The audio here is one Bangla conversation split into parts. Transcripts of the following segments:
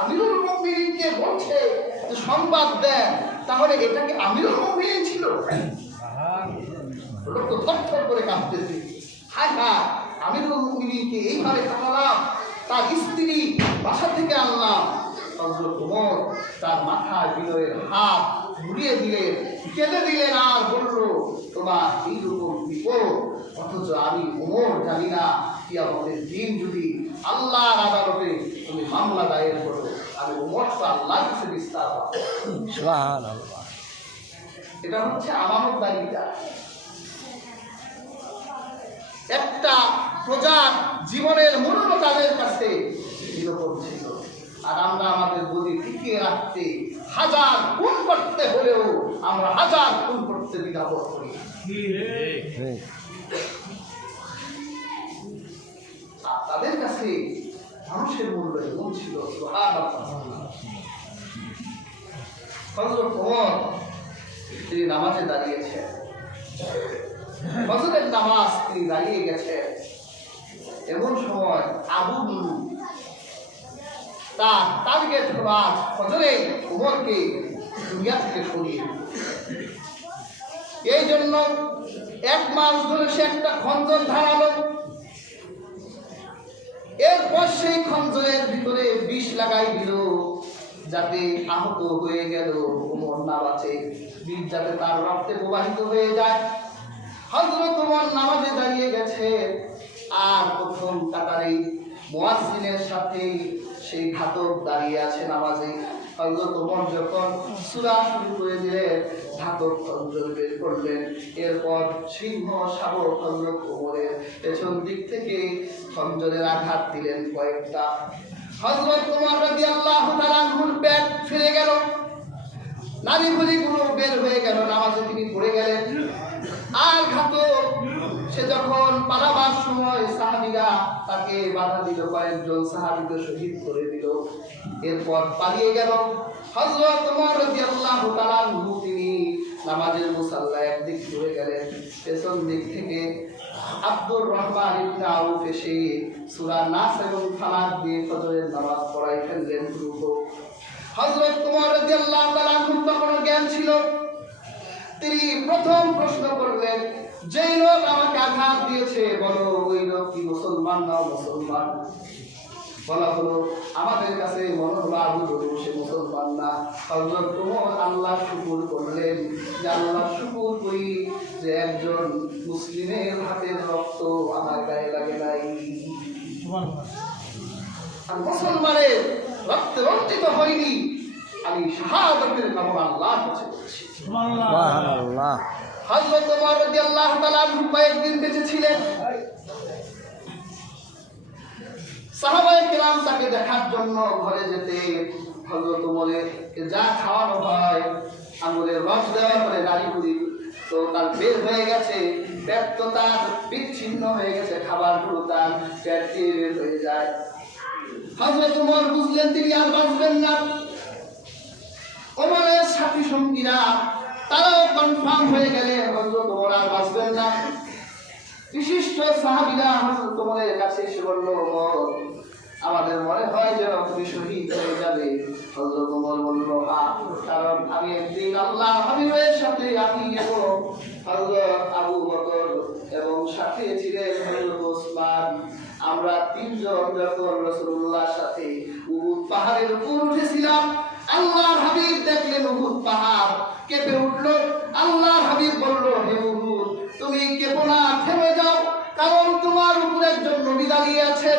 আমিরুল মুমিনিনকে বলছে যে সংবাদ দেন, তাহলে এটা কি আমিরুল মুমিনিন ছিল? লোক তো থরথর করে কাঁপতেছে। হায় হায়, আমিরুল মুমিনিনকে এইভাবে কাটালাম, তার স্ত্রী বাসা থেকে আনলাম। হযরত ওমর তার মাথায় বিনয়ের হাত ঘুরিয়ে দিলেন, কেঁদে দিলেন আর বলল, তোমার এইরকম বিপদ, অথচ আমি ওমর জানি না কিয়ামতের দিন যদি আল্লাহর আদালতে তুমি মামলা দায়ের করো, আমি ওমর তো আল্লাহর কাছে বিস্তার পাবো। সুবহানাল্লাহ। এটা হচ্ছে আমানতদারিতা। একটা প্রজার জীবনের মূল্য তাদের কাছে নিরূপণ ছিল। আর আমরা আমাদের গদি টিকিয়ে রাখতে হাজার খুন করতে হলেও আমরা হাজার খুন করতে দ্বিধাবোধ করি। আর তাদের কাছে মানুষের মূল্য এমন ছিল। হযরত ওমর তিনি নামাজে দাঁড়িয়েছেন, ফজরের নামাজ তিনি দাঁড়িয়ে গেছেন। এমন সময় আবু লুলু তার টার্গেট নামাজ ফজরে ওমরকে দুনিয়া থেকে সরিয়ে, এই জন্য 1 মাস ধরে সে একটা খঞ্জন ধারালো। এরপর সেই খঞ্জনের ভিতরে বিষ লাগাই দিল, যাতে আহত হয়ে গেল ওমর না বাঁচে, বিষ যাতে তার রক্তে প্রবাহিত হয়ে যায়। হযরত ওমর নামাজে দাঁড়িয়ে গেছে, আর প্রথম কাতারে মুয়াজ্জিনের সাথে সেই ঘাতক দাঁড়িয়ে আছে নামাজে। হযরত ওমর যখন সূরা শুরু করে দিলেন, ঘাতক খঞ্জন বের করলেন। এরপর সিংহ শাবক হযরত ওমরের পেছন দিক থেকে খঞ্জরের আঘাত দিলেন কয়েকটা। হযরত ওমর রাদিয়াল্লাহু তাআলা আনহুর পেট ফিরে গেল, নাড়িভুড়িগুলো বের হয়ে গেল, নামাজে তিনি পড়ে গেলেন। আর ঘাতক সে যখন পালাবার সময় সাহাবীরা তাকে বাধা দিল, কয়েকজন সাহাবীকে শহীদ করে দিল, এরপর পালিয়ে গেল। হযরত ওমর রাদিয়াল্লাহু তাআলা আনহু তিনি নামাজের মুসাল্লা একদিক ঘুরে গেলেন, পেছন দিক থেকে আব্দুর রহমান ইবনে আউফ এসে সূরা নাস এবং ফালাক দিয়ে ফজরের নামাজ পড়াই ফেললেন দ্রুত। হযরত ওমর রাদিয়াল্লাহু তাআলা আনহু তখন জ্ঞান ছিল। তিনি প্রথম প্রশ্ন করলেন, যেই লোক আমাকে আঘাত দিয়েছে বলো ওই লোক কি মুসলমান না মুসলমান? বলা হলো, আমাদের কাছে মনে হলো আবু লুলু সে মুসলমান না। হযরত ওমর আল্লাহ শুকর করলেন যে আল্লাহ শুকর করি যে একজন মুসলিমের হাতের রক্ত আমার গায়ে লাগে নাই, আর মুসলমানের রক্তে রঞ্জিত হয়নি। আমি শাহাদাতের কামনা আল্লাহর কাছে করছি। সুবহানাল্লাহ। হযরত ওমর রাদিয়াল্লাহু তাআলা আনহু কয়েকদিন বেঁচে ছিলেন। সাহাবায়ে কেরাম তাকে দেখার জন্য ঘরে যেতে, হযরত ওমরের যা খাওয়ানো হয়, আঙুরের রস দেওয়া হয়, নাড়িভুড়ি তো তার বের হয়ে গেছে, পেট তো তার বিচ্ছিন্ন হয়ে গেছে, খাবারগুলো তার পেট দিয়ে বের হয়ে যায়। হযরত ওমর বুঝলেন তিনি আর বাঁচবেন না। ওমরের সাথী সঙ্গীরা তারাও কনফার্ম হয়ে গেলেন হযরত ওমর আর বাঁচবেন না। বিশিষ্ট সাহাবীরা হযরত ওমরের কাছে এসে বলল, ওমর আমাদের মনে হয় যেন তুমি শহীদ হয়ে যাবে। হযরত ওমর বলল, হ্যাঁ, কারণ আমি একদিন আল্লাহর হাবিবের সাথে আমি এবং হযরত আবু বকর এবং সাথে ছিলেন হযরত ওসমান, আমরা 3 জন যখন রাসূলুল্লাহর সাথে উহুদ পাহাড়ের উপর উঠেছিলাম, আল্লাহর হাবিব দেখলেন উহুদ পাহাড় কেঁপে উঠল। আল্লাহর হাবিব বলল, হে উহুদ তুমি কেঁপো না, থেমে যাও, কারণ তোমার উপর একজন নবী দাঁড়িয়ে আছেন,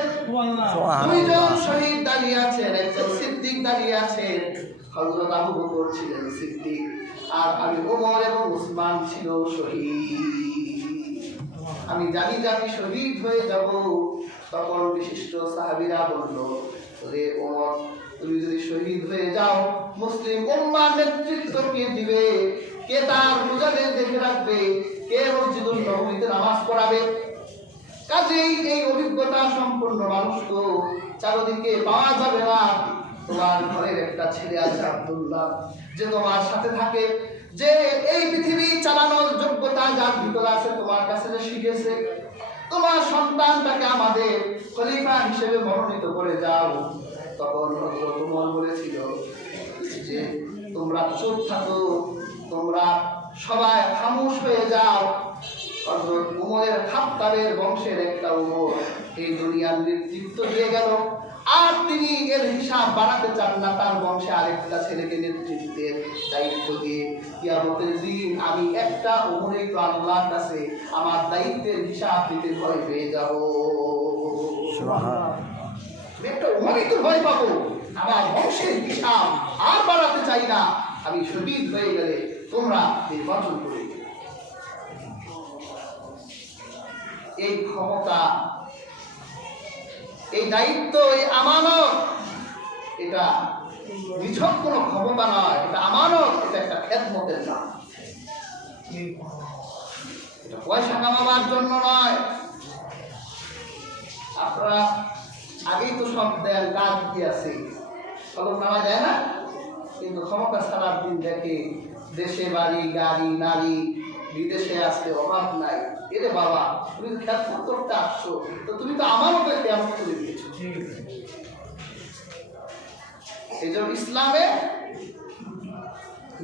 2 জন শহীদ দাঁড়িয়ে আছেন, একজন সিদ্দিক দাঁড়িয়ে আছেন। হযরত আবু বকর ছিলেন সিদ্দিক, আর আমি ওমর এবং উসমান ছিল শহীদ। আমি জানি যে আমি শহীদ হয়ে যাব। তখন বিশিষ্ট সাহাবীরা বলল, রে ওমর তুমি যদি শহীদ হয়ে যাও, মুসলিম উম্মার নেতৃত্ব কে দিবে? কে তার মুজাহিদ দেখে রাখবে? কে মসজিদুল নববীতে নামাজ পড়াবে? কাজেই এই অভিজ্ঞতা সম্পন্ন মানুষ তো চারদিকে পাওয়া যাবে না। তোমার ঘরের একটা ছেলে আছে আব্দুল্লাহ, যে তোমার সাথে থাকে, যে এই পৃথিবী চালানোর যোগ্যতা যার ভিতরে আছে, তোমার কাছে যে শিখেছে, তোমার সন্তানটাকে আমাদের খলিফা হিসেবে মনোনীত করে যাও। তখন হযরত ওমর বলেছিল যে তোমরা চুপ থাকো, তোমরা সবাই খামোশ হয়ে যাও। হযরত উমরের খাত্তাবের বংশের একটা উমর এই দুনিয়ার নেতৃত্ব দিয়ে গেল, আর তিনি এর হিসাব বাড়াতে চান না। তার বংশে আরেকটা ছেলেকে নেতৃত্বের দায়িত্ব দিয়ে কিয়ামতের দিন আমি একটা উমরেই তো আল্লাহর কাছে আমার দায়িত্বের হিসাব দিতে ভয় পেয়ে যাব। একটা উমরেই তো ভয় পাবো, আমার বংশের হিসাব আর বাড়াতে চাই না। আমি শহীদ হয়ে গেলে তোমরা নির্বাচন করে। এই ক্ষমতা, এই দায়িত্ব, এই আমানত, এটা নিছক কোনো ক্ষমতা নয়, এটা আমানত, এটা একটা খেদমতের নাম। এটা পয়সা কামাবার জন্য নয়। আপনারা আগেই তো সব দেন, কাজ কি আছে, কলম নামা যায় না, কিন্তু ক্ষমতা ছাড়ার দিন দেখে দেশে বাড়ি, গাড়ি, নারী, বিদেশে আসতে অভাব নাই। এরে বাবা, তুমি খেদমত করতে আসছো, তো তুমি তো আমানতের খেয়াল করে দিয়েছো। এই জন্য ইসলামে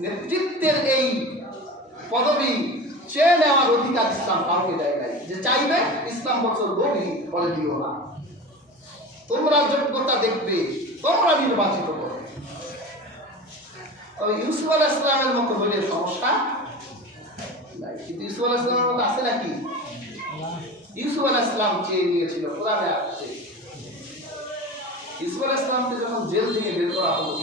নেতৃত্বের এই পদবি চেয়ে নেওয়ার অধিকার ইসলাম কাউকে দেয় নাই। যে চাইবে ইসলাম বছর বলি বলে দিও না, তোমরা যোগ্যতা দেখবে, তোমরা নির্বাচিত করো। তবে ইউসুফ আলাইহিস সালামের মতো হলে সমস্যা নাই। কিন্তু ইউসুফ আলাইহিস সালামের মতো আছে নাকি? ইউসুফ আলাইহিস সালাম চেয়ে নিয়েছিল, কোরআনে আসছে। ইউসুফ আলাইহিস সালামকে যখন জেল থেকে বের করা হলো,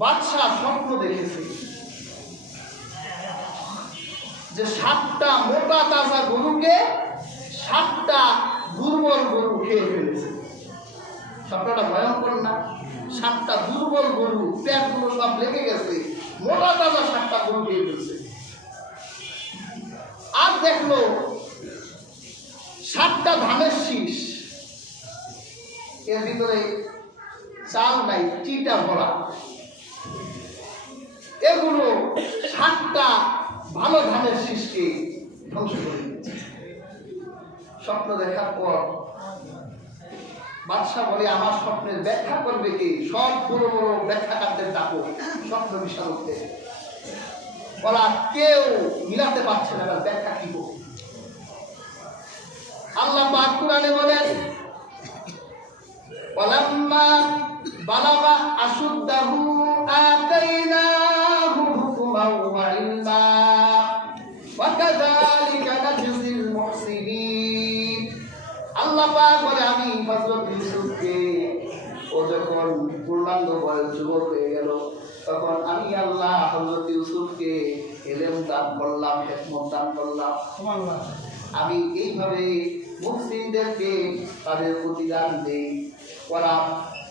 বাদশা স্বপ্ন দেখেছে যে 7টা মোটা তাজা গরুকে 7টা দুর্বল গরু খেয়ে ফেলেছে। স্বপ্নটা ভয়ঙ্কর না? 7টা দুর্বল গরু, পেটগুলো সব লেগে গেছে, মোটা তাজা 7টা গরু খেয়ে ফেলছে। আর দেখলো 7টা ধানের শীষ, এর ভিতরে চাল নাই, চিটা ভরা। এগুলো 7টা ভালো ধানের শীষকে ধ্বংস করে দিচ্ছে। স্বপ্ন দেখার পর বাদশাহ বলে, আমার স্বপ্নের ব্যাখ্যা করবে কে? সব বড় বড় ব্যাখ্যাকারদের ডাকো, স্বপ্ন বিশারদদের। ওরা কেউ মিলাতে পারছে না, ব্যাখ্যা কি করবে। আল্লাহ পাক কুরআনে বলেন, ওয়ালাম্মা বালাগা আশুদ্দাহু আতাইনাহু হুকমান ওয়া ইলমা ওয়া কাযালিকা নাজজিল মুহসিনিন। আল্লাহ পাক বলে, আমি হযরত ইউসুফকে, ও যখন পূর্ণাঙ্গ বয়স যুবক হয়ে গেল, তখন আমি আল্লাহ হযরত ইউসুফকে ইলম দান করলাম, হিকমত দান করলাম। আমি এইভাবে মুহসিনদেরকে তাদের প্রতিদান দেই। ওরা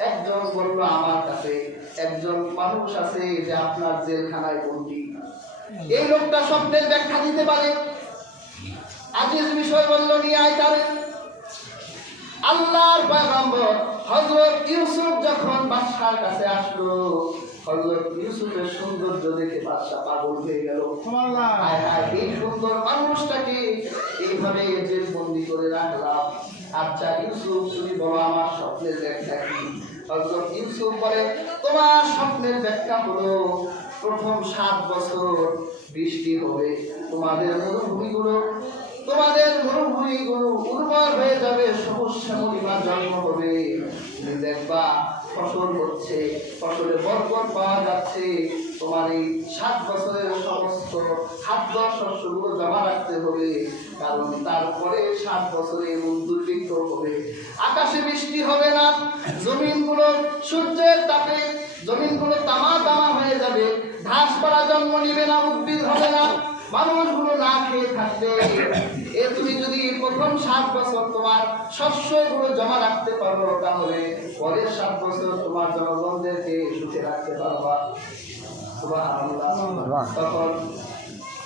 একজন বলল, আমার কাছে একজন মানুষ আছে যে আপনার জেলখানায় বন্দী, এই লোকটা স্বপ্নের ব্যাখ্যা দিতে পারে। আজিজ বিষয় বলল, নিয়ে আয় তারে। আল্লাহর পয়গম্বর হযরত ইউসুফ যখন বাদশার কাছে আসলো, হযরত ইউসুফের সৌন্দর্য দেখে বাদশা পাগল হয়ে গেল। হায় হায়, এই সুন্দর মানুষটাকে এইভাবে জেলবন্দি করে রাখলাম। আচ্ছা ইউসুফ, তুমি বলো আমার স্বপ্নের ব্যাখ্যা কি? হযরত ইউসুফ বলে, তোমার স্বপ্নের ব্যাখ্যা হলো প্রথম 7 বছর বৃষ্টি হবে, তোমাদের মরুভূমিগুলো উর্বর হয়ে যাবে, সবুজ শ্যামলিমা জন্ম হবে। তুমি দেখবা ফসল হচ্ছে, ফসলে বরকত পাওয়া যাচ্ছে। তোমার এই 7 বছরের সমস্ত খাদ্য শস্যগুলো জমা রাখতে হবে, কারণ তারপরে 7 বছরে দুর্ভিক্ষ হবে, আকাশে বৃষ্টি হবে না, জমিনগুলো সূর্যের তাপে জমিনগুলো তামা তামা হয়ে যাবে, ঘাসপালা জন্ম নিবে না, উদ্ভিদ হবে না, মানুষগুলো না খেয়ে থাকবে। এ তুমি যদি প্রথম 7 বছর তোমার শস্যগুলো জমা রাখতে পারো, তাহলে পরের 7 বছর তোমার জনগণদেরকে সুখে রাখতে পারবা। সুবহানাল্লাহ। তখন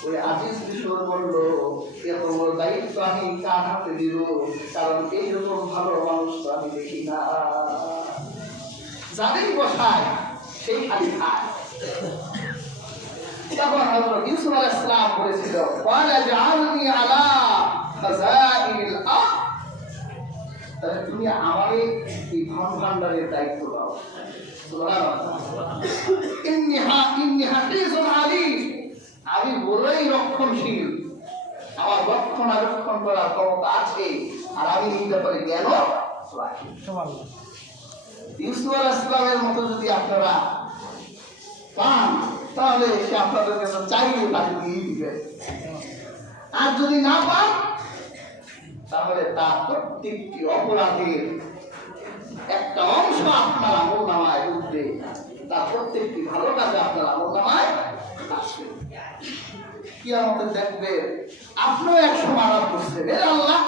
ওই আজিজ কিশোর বলল, এত বড় দায়িত্ব আমি কার হাতে দিব? কারণ এইরকম ভালো মানুষ তো আমি দেখি না, যাদের বসায় সেই খালি খায়। তখন হযরত ইউসুফ আলাইহিস সালাম বলেছিল, ওয়ালা জাআলনি আলা খাযাইনিল আরদ, তাহলে তুমি আমারে এই ধন ভান্ডারের দায়িত্ব দাও। আমি বলেই রক্ষণশীল, আমার রক্ষণাবেক্ষণ করার ক্ষমতা আছে, আর আমি এই ব্যাপারে জ্ঞান রাখি। ইউসুফ আলাইহিস সালামের মতো যদি আপনারা পান তাহলে সে আপনাদের কাছে চাইলে তাকে দিয়ে দিবে, আর যদি না পান তাহলে তার প্রত্যেকটি অপরাধের একটা অংশ আপনার আমলনামায় উঠবে, তার প্রত্যেকটি ভালো কাজে আপনার আমলনামায় আসবে। কিয়ামতে দেখবে আপনিও এক সময় আরাম করছেন, এ আল্লাহ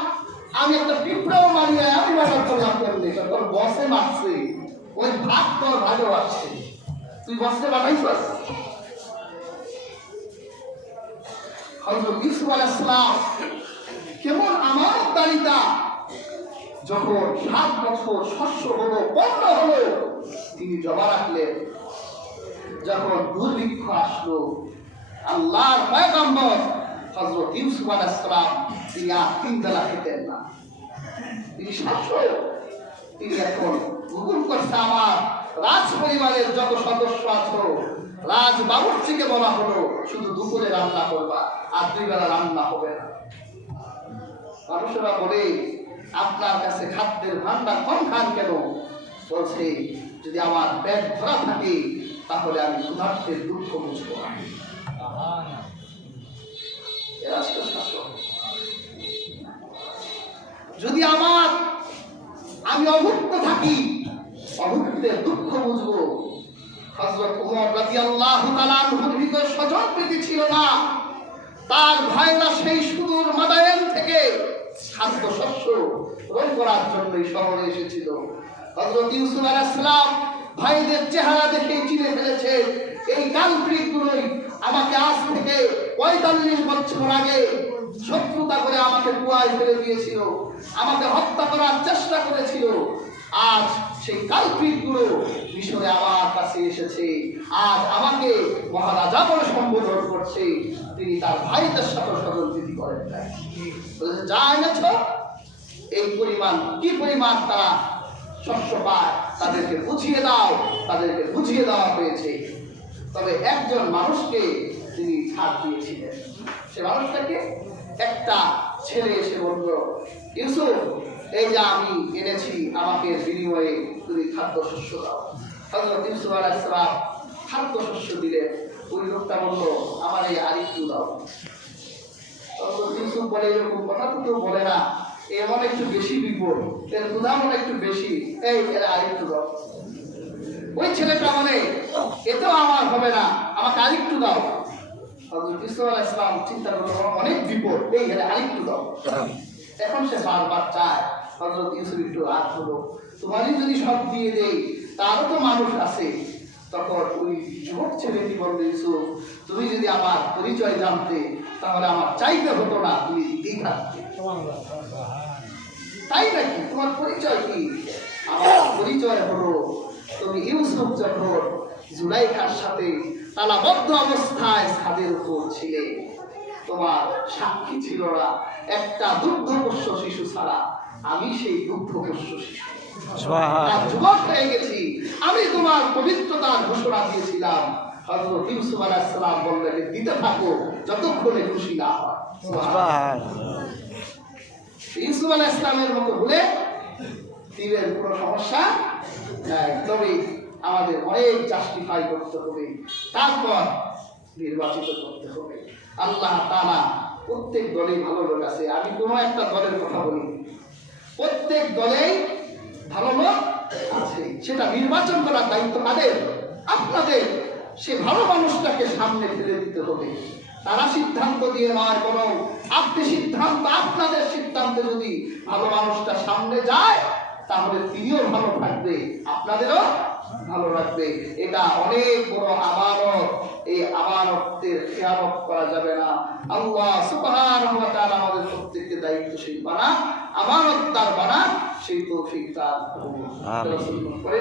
আমি একটা পিঁপড়াও মারিয়ে আমি বাজার করলাম কেমনি, তোর বসে মারছে, ওই ভাগ তোর ভাগেও আসছে, তুই বসে বানাইছ। হযরত ইউসুফ আলাইহিস সালাম কেমন আমানতদারিতা, যখন 7 বছর শস্য হলো, বন্যা হলো, তিনি জমা রাখলেন। যখন দুর্ভিক্ষ আসলো, আল্লাহর পয়গম্বর হযরত ইউসুফ আলাইহিস সালাম তিনি আর 3 বেলা খেতেন না, তিনি শাসক। তিনি এখন হুকুম করছে আমার রাজ পরিবারের যত সদস্য আছো, রাজ বাবুর্চিকে বলা হলো শুধু দুপুরে রান্না করবা, আর 2 বেলা রান্না হবে না। মানুষেরা বলে আপনার কাছে খাদ্যের ভান্ডার কম খান কেন? বলছে যদি আমার পেট ভরা থাকে তাহলে আমি ক্ষুধার্তের দুঃখ বুঝবো না। যদি আমি অভুক্ত থাকি, অভুক্তের দুঃখ বুঝবো। হযরত ওমর রাদিয়াল্লাহু তাআলা আনহুর ভিতর স্বজনপ্রীতি ছিল না, তার ভাইরা সেই সুদূর মাদায়েন থেকে খাদ্য শস্য ক্রয় করার জন্য শহরে এসেছিল। হযরত ইউসুফ আলাইহিস সালাম ভাইদের চেহারা দেখে চিনে ফেলেছে, এই কালপ্রিতগুলোই আমাকে আজ থেকে 45 বছর আগে শত্রুতা করে আমাকে কুয়ায় ফেলে দিয়েছিল, আমাকে হত্যা করার চেষ্টা করেছিল। আজ সেই কালপ্রিতগুলো মিশরে আমার কাছে এসেছে, আজ আমাকে মহারাজা বলে সম্বোধন করছে। তিনি তার ভাইদের সাথে স্বজনপ্রীতি করেন নাই। যা এনেছ এই পরিমাণ, কি পরিমাণ তারা শস্য পায় তাদেরকে বুঝিয়ে দাও, তাদেরকে বুঝিয়ে দেওয়া হয়েছে। তবে একজন মানুষকে তিনি ছাড় দিয়েছিলেন। সে মানুষটাকে একটা ছেলে এসে বলল, ইউসুফ এই যে আমি এনেছি, আমাকে বিনিময়ে তুমি খাদ্য শস্য দাও। হযরত ইউসুফ আলাইহিস সালাম খাদ্য শস্য দিলেন। ওই লোকটা বলল আমার এই আরেকটু দাও। হযরত ইউসুফ বলে এরকম কথা তো কেউ বলে না, এমন একটু বেশি বিপদ, এর উদাহরণ একটু বেশি, এই আরেকটু দাও। ওই ছেলেটা বলে এতেও আমার হবে না, আমাকে আরেকটু দাও। হযরত ইউসুফ আলাইহিস সালাম চিন্তা করলো অনেক বিপদ, এই আরেকটু দাও। এখন সে বারবার চায়। হযরত ইউসুফ একটু রাত হলো, তোমারই যদি সব দিয়ে দেই তারও তো মানুষ আছে। তখন ওই যুবক ছেলেটি বলল, ইউসুফ তুমি যদি আমার পরিচয় জানতে তাহলে আমার চাইতে হতো না, তুমি দিতেই থাকতে। তাই নাকি? তোমার পরিচয় কি? আমার পরিচয় হলো তুমি ইউসুফ যখন জুলাইখার সাথে তালাবদ্ধ অবস্থায় ছাদের উপর ছিলে, তোমার সাক্ষী ছিল না একটা দুগ্ধপোষ্য শিশু ছাড়া, আমি সেই দুগ্ধপোষ্য শিশু যুবক হয়ে গেছি, আমি তোমার পবিত্রতার ঘোষণা দিয়েছিলাম। হযরত ইউসুফ আলাইহিস সালাম বললেন দিতে থাকো যতক্ষণে খুশি না হয়। ইউসুফ আলাইহিস সালামের মতো বলে দিলেন, কোনো সমস্যা নাই, তবে আমাদের অনেক জাস্টিফাই করতে হবে, তারপর নির্বাচিত করতে হবে। আল্লাহ তাআলা প্রত্যেক দলেই ভালো লোক আছে, আমি কোনো একটা দলের কথা বলি, প্রত্যেক দলেই ভালো লোক আছে, সেটা নির্বাচন করার দায়িত্ব কাদের? আপনাদের। সে ভালো মানুষটাকে সামনে ফেলে দিতে হবে, তারা সিদ্ধান্ত দিয়ে নয়, কোনো আপনি সিদ্ধান্ত, আপনাদের সিদ্ধান্তে যদি ভালো মানুষটা সামনে যায় তাহলে তিনিও ভালো থাকবে, আপনাদেরও ভালো রাখবে। এটা অনেক বড় আমানত, এই আমানতের খেয়ানত করা যাবে না। আল্লাহ সুবহানাহু ওয়া তাআলা আমাদের প্রত্যেককে দায়িত্বশীল বানান, আমানতদার বানান, সেই তৌফিক দান করুন।